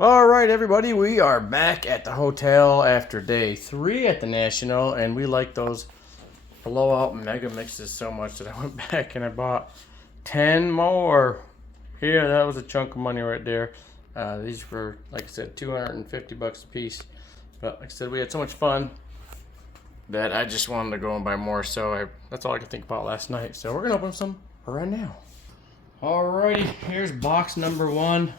All right, everybody, we are back at the hotel after day 3 at the National, and we like those Blowout Mega Mixes so much that I went back and I bought 10 more. Here, that was a chunk of money right there. These were, like I said, 250 bucks a piece. But like I said, we had so much fun that I just wanted to go and buy more. So that's all I could think about last night. So we're gonna open some right now. Alrighty, here's box number 1.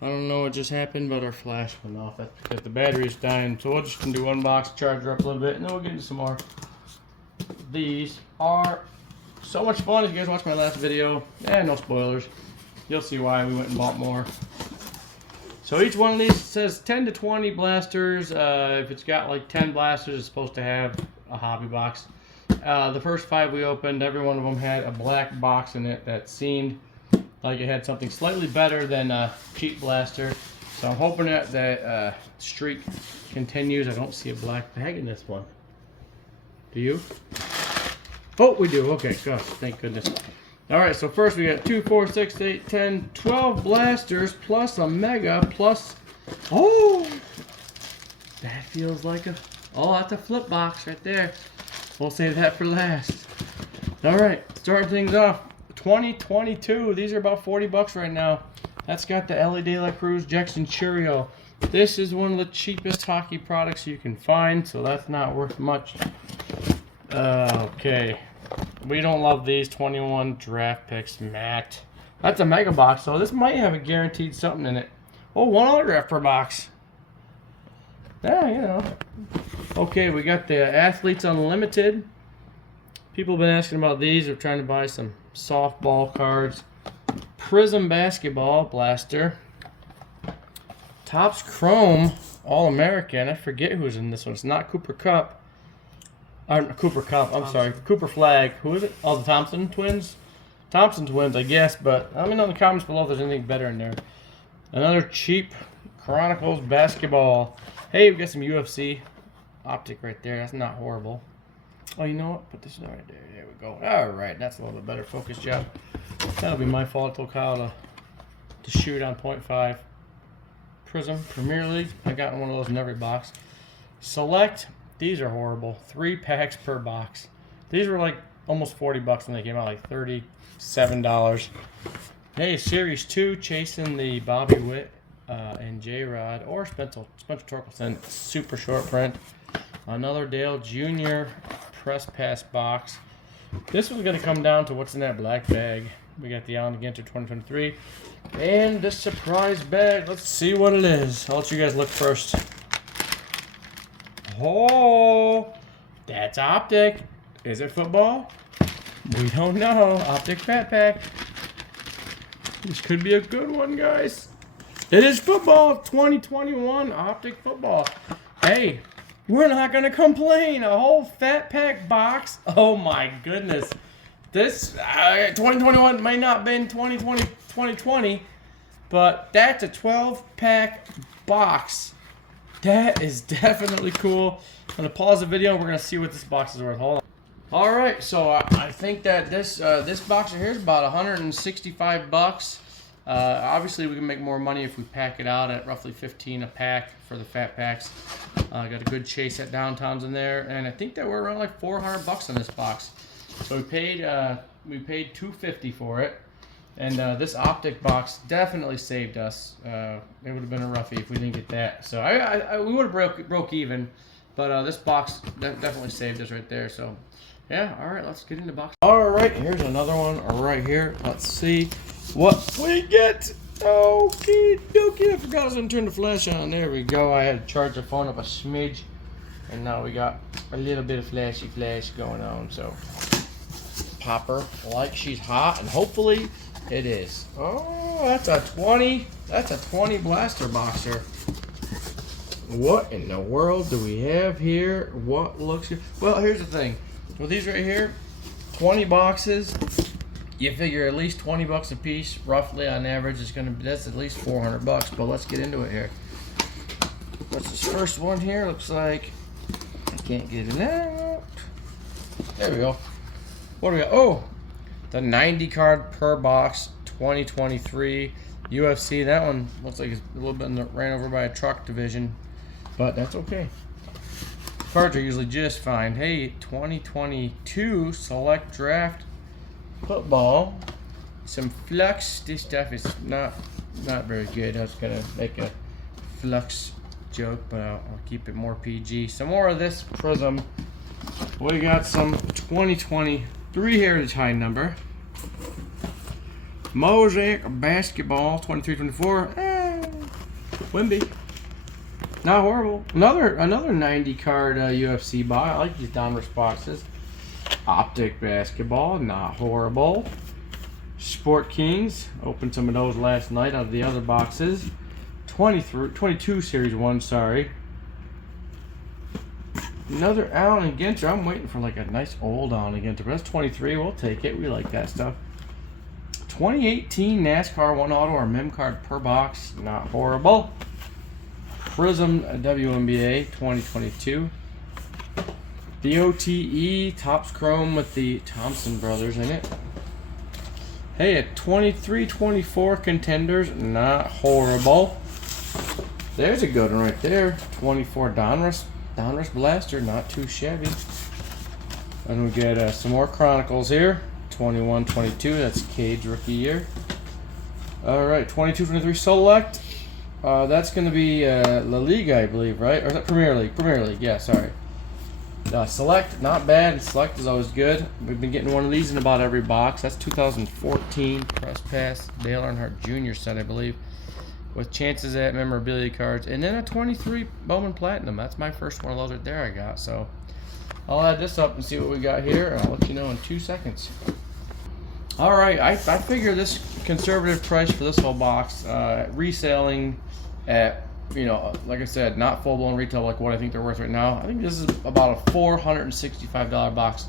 I don't know what just happened, but our flash went off. That's because the battery's dying. So we're just gonna do one box, charge her up a little bit, and then we'll get into some more. These are so much fun. If you guys watched my last video, no spoilers, you'll see why we went and bought more. So each one of these says 10 to 20 blasters. If it's got like 10 blasters, it's supposed to have a hobby box. The first 5 we opened, every one of them had a black box in it that seemed like it had something slightly better than a cheap blaster. So I'm hoping that streak continues. I don't see a black bag in this one. Do you? Oh, we do. Okay, gosh, thank goodness. All right, so first we got 2, 4, 6, 8, 10, 12 blasters plus a mega plus. Oh, that feels like a. Oh, that's a flip box right there. We'll save that for last. All right, starting things off. 2022. These are about 40 bucks right now. That's got the LED La Cruz Jackson Cheerio. This is one of the cheapest hockey products you can find, so that's not worth much. Okay. We don't love these 21 draft picks, Matt. That's a mega box, so this might have a guaranteed something in it. Oh, 1 autograph per box. Yeah, you know. Okay, we got the Athletes Unlimited. People have been asking about these. They're trying to buy some softball cards. Prism Basketball Blaster. Topps Chrome All-American. I forget who's in this one. It's not Cooper Cup. Cooper Cup, I'm sorry. Cooper Flag. Who is it? Oh, the Thompson twins? Thompson twins, I guess, but let me know in the comments below if there's anything better in there. Another cheap Chronicles Basketball. Hey, we got some UFC optic right there. That's not horrible. Oh, you know what? Put this right there. There we go. All right, that's a little bit better focus job. That'll be my fault. I told Kyle to shoot on 0.5. Prism Premier League. I got one of those in every box. Select. These are horrible. 3 packs per box. These were like almost 40 bucks when they came out, like $37. Hey, Series 2, chasing the Bobby Witt and J-Rod or Spencer Torkelson. Super short print. Another Dale Jr. Press Pass box. This was going to come down to what's in that black bag. We got the Allen Ginter 2023. And this surprise bag. Let's see what it is. I'll let you guys look first. Oh, that's Optic. Is it football? We don't know. Optic Fat Pack. This could be a good one, guys. It is football. 2021 Optic football. Hey, we're not going to complain. A whole Fat Pack box. Oh, my goodness. This 2021 may not have been 2020, but that's a 12-pack box. That is definitely cool. I'm going to pause the video and we're going to see what this box is worth. Hold on. All right, so I think that this box here is about 165 bucks. Obviously, we can make more money if we pack it out at roughly 15 a pack for the fat packs. Got a good chase at downtowns in there, and I think that we're around like 400 bucks on this box. So we paid $250 for it, and this Optic box definitely saved us. It would have been a roughie if we didn't get that. So we would have broke even, but this box definitely saved us right there. So yeah, all right, let's get into the box. All right, here's another one right here. Let's see what we get. Okay, I forgot I was gonna turn the flash on. There we go. I had to charge the phone up a smidge, and now we got a little bit of flashy flash going on. So pop her like she's hot, and hopefully it is. Oh, that's a 20. That's a 20 blaster boxer. What in the world do we have here? What looks good? Well, here's the thing. With these right here, 20 boxes. You figure at least 20 bucks a piece, roughly on average, is gonna be, that's at least 400 bucks. But let's get into it here. What's this first one here? Looks like I can't get it out. There we go. What do we got? Oh, the 90 card per box, 2023 UFC, that one looks like it's a little bit ran over by a truck division, but that's okay. Cards are usually just fine. Hey, 2022 Select Draft Football. Some flux. This stuff is not very good. I was gonna make a flux joke, but I'll keep it more PG. Some more of this Prism. We got some 2023 Heritage High number. Mosaic Basketball 23-24. Wimby. Not horrible. Another 90 card UFC box. I like these Donruss boxes. Optic Basketball. Not horrible. Sport Kings. Opened some of those last night out of the other boxes. 22 Series 1, sorry. Another Allen and Ginter. I'm waiting for like a nice old Allen and Ginter, but that's 23. We'll take it. We like that stuff. 2018 NASCAR 1 auto or mem card per box. Not horrible. Prism WNBA 2022. The OTE Topps Chrome with the Thompson brothers in it. Hey, a 23-24 Contenders. Not horrible. There's a good one right there. 24 Donruss Blaster. Not too shabby. And we get some more Chronicles here. 21-22, that's Cage rookie year. Alright, 22-23 Select. That's going to be La Liga, I believe, right? Or is that Premier League? Premier League, yeah, sorry. Select, not bad. Select is always good. We've been getting one of these in about every box. That's 2014 Press Pass Dale Earnhardt Jr. set, I believe, with chances at memorabilia cards. And then a 23 Bowman Platinum. That's my first one of those right there I got. So I'll add this up and see what we got here. I'll let you know in 2 seconds. All right, I figure this conservative price for this whole box, reselling at, you know, like I said, not full-blown retail like what I think they're worth right now. I think this is about a $465 box.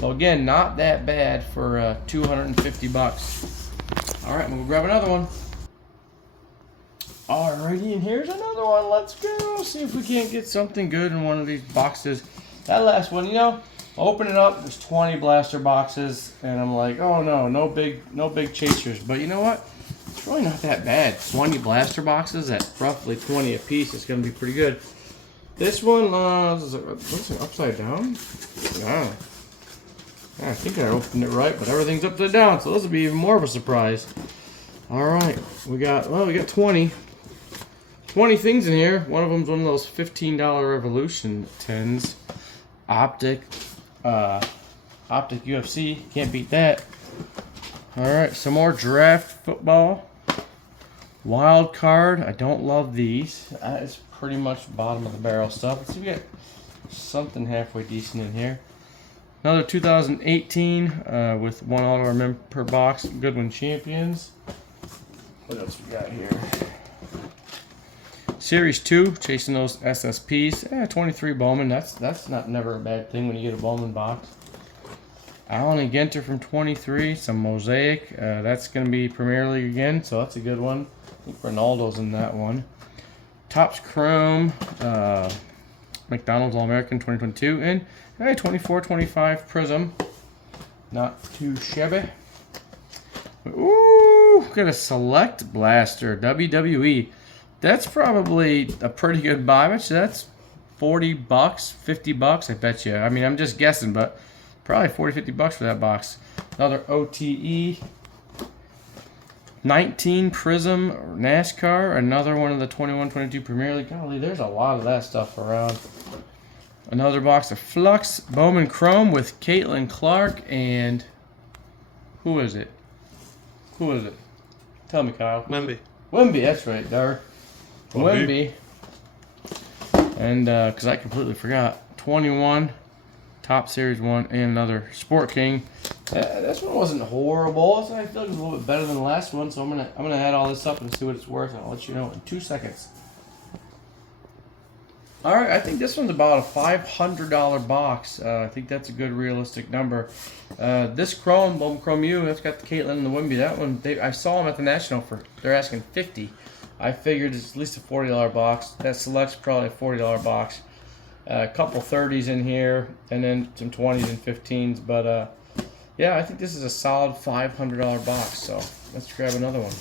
So again, not that bad for 250 bucks. All right, we'll grab another one. Alrighty, and here's another one. Let's go. See if we can't get something good in one of these boxes. That last one, you know, open it up, there's 20 blaster boxes, and I'm like, oh no, no big chasers. But you know what? It's really not that bad. 20 blaster boxes at roughly 20 a piece. It's gonna be pretty good. This one, what's it, upside down? Yeah. I think I opened it right, but everything's upside down, so this will be even more of a surprise. All right, we got 20 things in here. One of them's one of those $15 Revolution 10s. Optic UFC, can't beat that. All right, some more draft football. Wild card, I don't love these. It's pretty much bottom of the barrel stuff. Let's see if we get something halfway decent in here. Another 2018 with one auto or mem per box. Goodwin Champions. What else we got here? Series 2, chasing those SSPs. 23 Bowman. That's not never a bad thing when you get a Bowman box. Allen and Ginter from 23. Some Mosaic. That's going to be Premier League again, so that's a good one. I think Ronaldo's in that one. Topps Chrome. McDonald's All-American 2022. And 24-25 Prism. Not too shabby. Ooh, got a Select Blaster. WWE. That's probably a pretty good buy. I bet you that's 40 bucks, 50 bucks, I bet you. I mean, I'm just guessing, but probably 40, 50 bucks for that box. Another OTE. 19 Prism NASCAR. Another one of the 21-22 Premier League. Golly, there's a lot of that stuff around. Another box of Flux Bowman Chrome with Caitlin Clark and who is it? Who is it? Tell me, Kyle. Wemby. Wemby, that's right, there. Wemby. And because I completely forgot, 21 Top Series 1 and another Sport King. This one wasn't horrible. So I feel like it's a little bit better than the last one. So I'm gonna add all this up and see what it's worth, and I'll let you know in 2 seconds. All right, I think this one's about a $500 box. I think that's a good realistic number. This Bowman Chrome U, that's got the Caitlin and the Wemby. That one, I saw them at the National they're asking $50. I figured it's at least a $40 box. That Select's probably a $40 box. A couple 30s in here, and then some 20s and 15s. But yeah, I think this is a solid $500 box. So let's grab another one.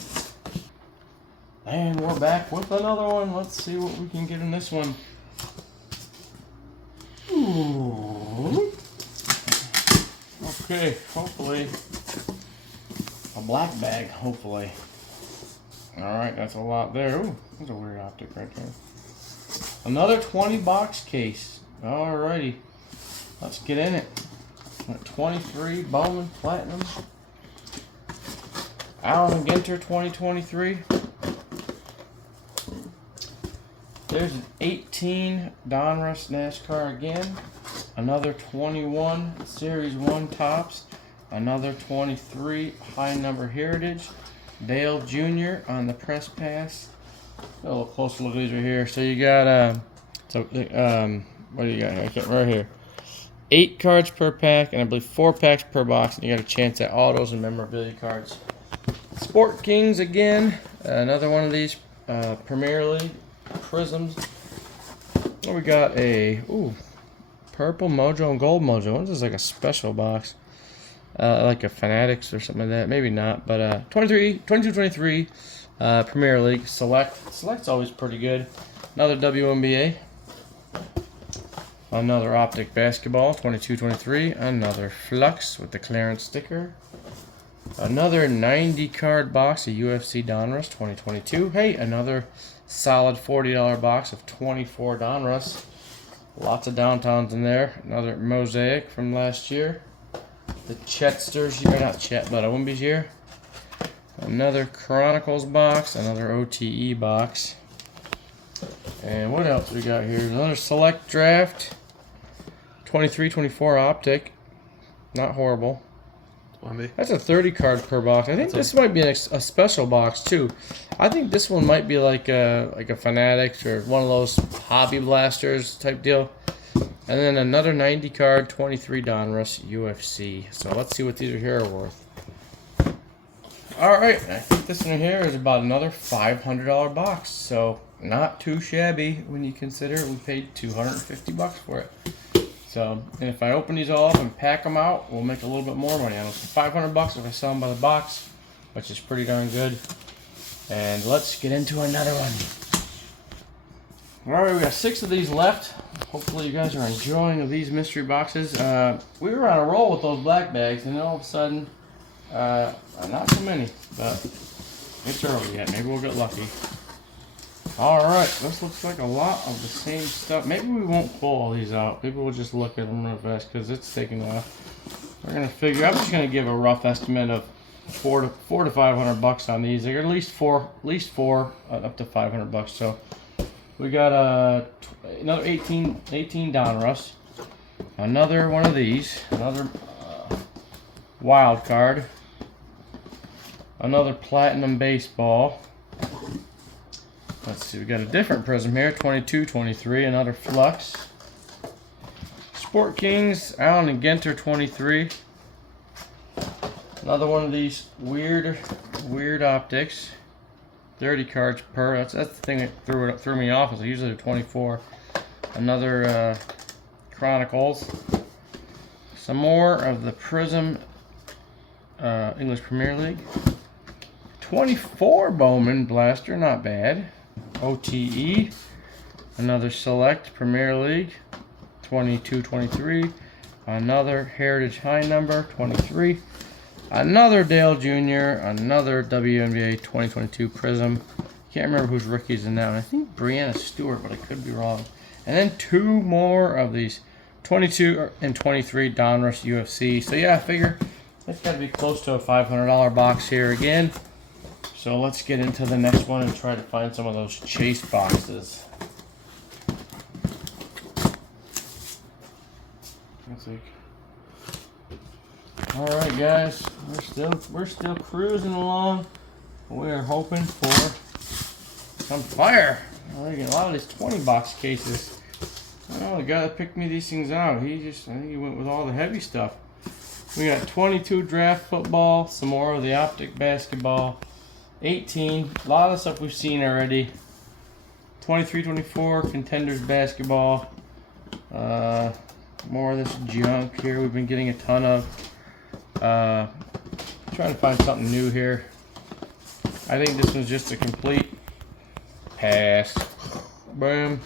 And we're back with another one. Let's see what we can get in this one. Ooh. Okay, hopefully a black bag, hopefully. Alright, that's a lot there. Ooh, that's a weird optic right there. Another 20 box case. Alrighty, let's get in it. 23 Bowman Platinum. Allen Ginter 2023. There's an 18 Donruss NASCAR again. Another 21 Series 1 Topps. Another 23 high number Heritage. Dale Jr. on the press pass. A little closer look at these right here. So you got what do you got here? I can't right here. 8 cards per pack, and I believe 4 packs per box. And you got a chance at autos and memorabilia cards. Sport Kings again. Another one of these Premier League prisms. Oh, we got a purple mojo and gold mojo. This is like a special box. Like a Fanatics or something like that. Maybe not, but 22-23 Premier League Select. Select's always pretty good. Another WNBA. Another Optic Basketball 22-23. Another Flux with the clearance sticker. Another 90 card box of UFC Donruss 2022. Hey, another solid $40 box of 24 Donruss. Lots of downtowns in there. Another Mosaic from last year. The Chetsters year, not Chet, but Wimby's year. Another Chronicles box. Another OTE box. And what else we got here? Another Select Draft. 23-24 Optic. Not horrible. That's a 30 card per box. I think this might be a special box too. I think this one might be like a Fanatics or one of those Hobby Blasters type deal. And then another 90 card 23 Donruss UFC. So let's see what these are here are worth. Alright, I think this one here is about another $500 box. So not too shabby when you consider we paid $250 for it. So, and if I open these all up and pack them out, we'll make a little bit more money on them. So $500 if I sell them by the box, which is pretty darn good. And let's get into another one. Alright, we got 6 of these left. Hopefully you guys are enjoying these mystery boxes. We were on a roll with those black bags, and then all of a sudden, not so many, but it's early yet. Maybe we'll get lucky. Alright, this looks like a lot of the same stuff. Maybe we won't pull all these out. Maybe we'll just look at them real fast because it's taking a while. We're going to figure, I'm just going to give a rough estimate of $400 to $500 on these. They're at least four up to $500. So we got another 18 Donruss. Another one of these. Another wild card. Another Platinum Baseball. Let's see, we got a different prism here, 22-23, another Flux. Sport Kings, Allen Ginter 23. Another one of these weird optics. 30 cards per. That's the thing that threw me off. Is usually 24. Another Chronicles. Some more of the Prism English Premier League. 24 Bowman Blaster, not bad. OTE. Another Select Premier League. 22-23. Another Heritage High Number 23. Another Dale Jr. Another WNBA 2022 Prism. Can't remember whose rookie's in that one. I think Brianna Stewart, but I could be wrong. And then 2 more of these 22 and 23 Donruss UFC. So yeah, I figure it's got to be close to a $500 box here again. So let's get into the next one and try to find some of those chase boxes. Let's see. All right, guys, we're still cruising along. We are hoping for some fire. We're getting a lot of these 20 box cases. Oh, the guy that picked me these things out, I think he went with all the heavy stuff. We got 22 draft football, some more of the Optic basketball, 18, a lot of stuff we've seen already. 23-24 contenders basketball. More of this junk here we've been getting a ton of. Trying to find something new here. I think this one's just a complete Pass. Boom.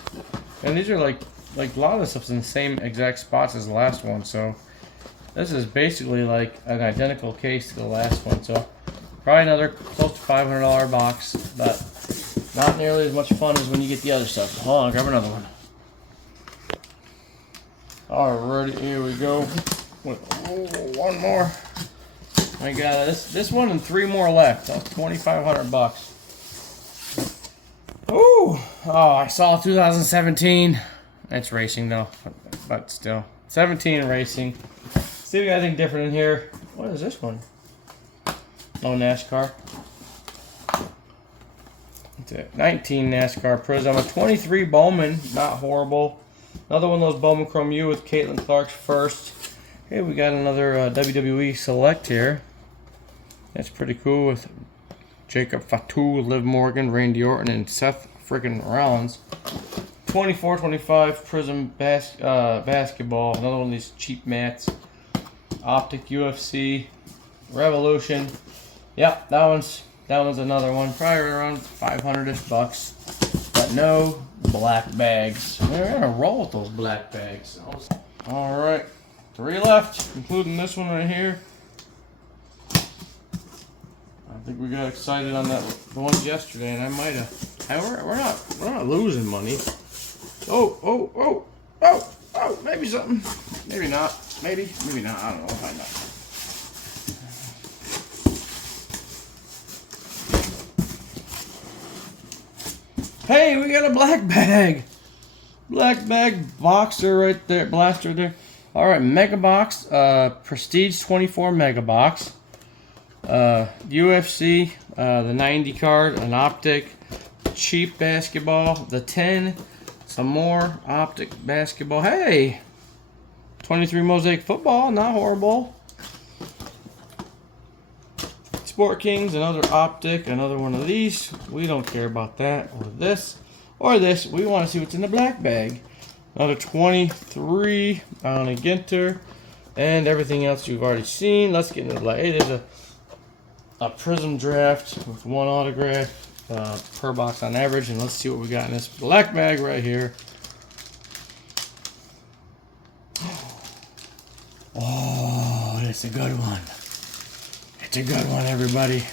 And these are like a lot of this stuff's in the same exact spots as the last one, so this is basically like an identical case to the last one. So probably another close to $500 box, but not nearly as much fun as when you get the other stuff. Hold on, grab another one. Alrighty, here we go. One more. I got this one and 3 more left. That's 2,500 bucks. Ooh! Oh, I saw 2017. It's racing though, but still. 17 racing. See if we got anything different in here. What is this one? Oh, NASCAR. It's a 19 NASCAR Prism. A 23 Bowman, not horrible. Another one of those Bowman Chrome U with Caitlin Clark's first. Hey, we got another WWE Select here. That's pretty cool with Jacob Fatu, Liv Morgan, Randy Orton, and Seth freaking Rollins. 24-25 Prism basketball. Another one of these cheap mats. Optic UFC Revolution. Yep, that one's another one. Probably around 500-ish bucks. But no black bags. We're gonna roll with those black bags. All right, 3 left, including this one right here. I think we got excited on the ones yesterday, and I might have. We're not losing money. Oh! Maybe something. Maybe not. Maybe not. I don't know. We'll find out. Hey, we got a black bag. Black bag boxer right there. Blaster there. All right, mega box. Prestige 24 mega box. UFC. The 90 card. An optic. Cheap basketball. The 10. Some more optic basketball. Hey, 23 Mosaic football. Not horrible. Sport Kings, another optic, another one of these. We don't care about that, or this, or this. We want to see what's in the black bag. Another 23 on a Ginter, and everything else you've already seen. Let's get into the black. Hey, there's a Prism draft with 1 autograph per box on average, and let's see what we got in this black bag right here. Oh, it's a good one. It's a good one, everybody.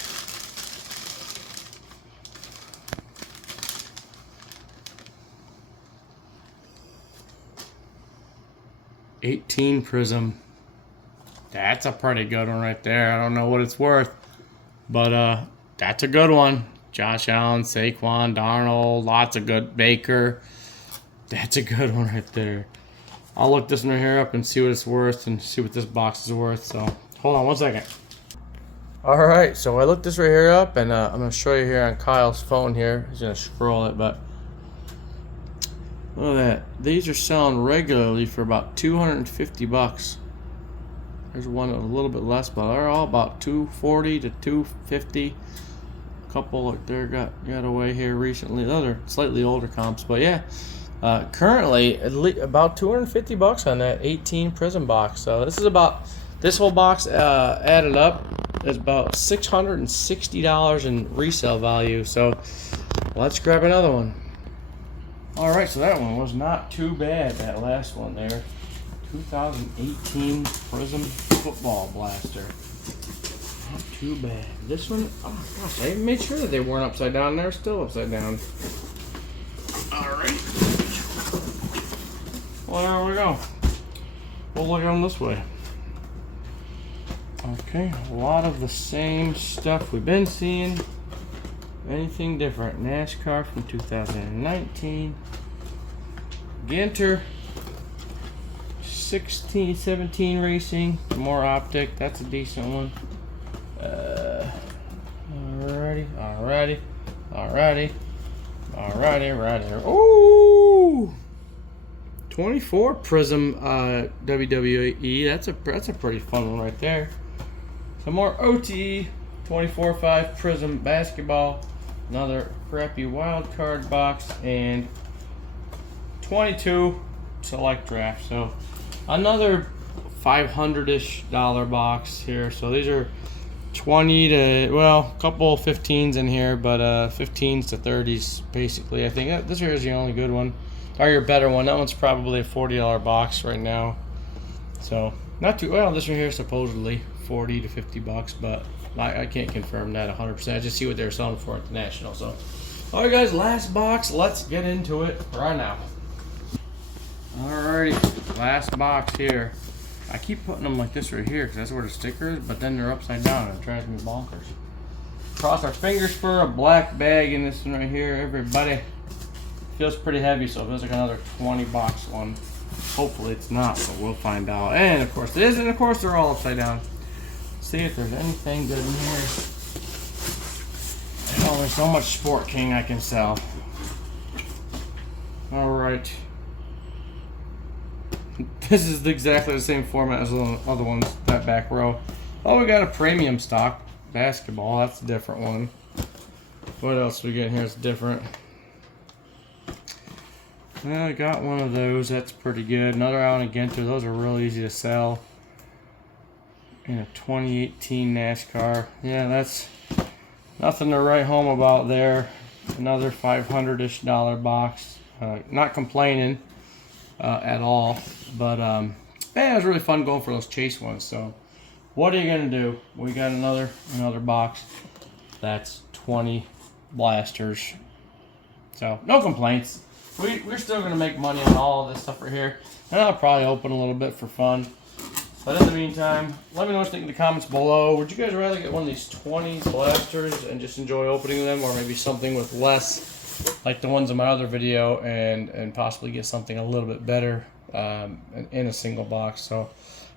'18 Prism. That's a pretty good one right there. I don't know what it's worth, but that's a good one. Josh Allen, Saquon, Darnold, lots of good. Baker. That's a good one right there. I'll look this one right here up and see what it's worth and see what this box is worth. So hold on 1 second. All right, so I looked this right here up, and I'm gonna show you here on Kyle's phone here. He's gonna scroll it, but look at that. These are selling regularly for about 250 bucks. There's one a little bit less, but they're all about 240 to 250. A couple like there got away here recently. Those are slightly older comps, but yeah. Currently, at least about 250 bucks on that 18 Prism box. So this whole box added up is about $660 in resale value. So let's grab another one. All right, so that one was not too bad. That last one there, 2018 Prism football blaster. Not too bad. This one, oh gosh, I even made sure that they weren't upside down. They're still upside down. All right. Well, there we go. We'll look at them this way. Okay, a lot of the same stuff we've been seeing. Anything different? NASCAR from 2019. Ginter. 17 racing. More optic. That's a decent one. Alrighty. Ooh! 24 Prism WWE. That's a pretty fun one right there. Some more OTE. 24/5 Prism basketball. Another crappy wild card box, and 22 select draft. So another $500-ish box here. So these are 20 to, well, a couple 15s in here, but 15s to 30s basically. I think this here is the only good one, or your better one. That one's probably a $40 box right now, so not too well. This one here is supposedly 40 to 50 bucks, but I can't confirm that 100%. I just see what they're selling for at the National. So all right guys, last box, let's get into it right now. Alrighty, last box here. I keep putting them like this right here because that's where the sticker is, but then they're upside down and it drives me bonkers. Cross our fingers for a black bag in this one right here, everybody. Feels pretty heavy, so it feels like another 20 box one. Hopefully it's not, but we'll find out. And of course it is, and of course they're all upside down. See if there's anything good in here. Oh, there's so much Sport King I can sell. Alright. This is exactly the same format as the other ones, that back row. Oh, we got a premium stock basketball. That's a different one. What else we get here that's different? Well, I got one of those. That's pretty good. Another Allen & Ginter. Those are real easy to sell. In a 2018 NASCAR. Yeah, that's nothing to write home about there. Another $500-ish box. Not complaining at all, but yeah, it was really fun going for those chase ones. So what are you gonna do? We got another box. That's 20 blasters. So no complaints. We're still gonna make money on all of this stuff right here, and I'll probably open a little bit for fun. But in the meantime, let me know what you think in the comments below. Would you guys rather get one of these 20 blasters and just enjoy opening them, or maybe something with less, like the ones in my other video, and possibly get something a little bit better in a single box? So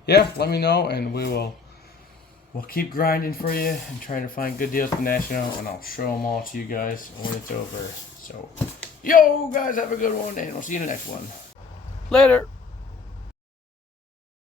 yeah, let me know, and we'll keep grinding for you and trying to find good deals at the National, and I'll show them all to you guys when it's over. So yo guys, have a good one, and we'll see you in the next one. Later.